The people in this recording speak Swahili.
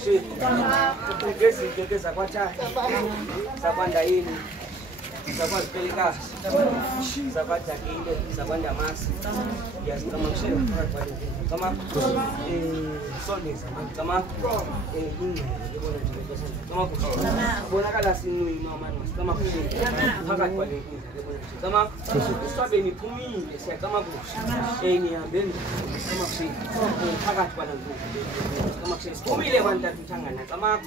kushe. Ugeza kwacha. Sakwanda yini. Sakwazipeleka. Sakwacha kinde, sakwanda masi. Kama kushe kama soldiers kama kama bonakala sinu imamani kama kushe phakathi kwale kama usabe niphumile siya kama kushe ngiyambeni kama kushe phakathi kwala kama kushe siphumile abantu athangana kama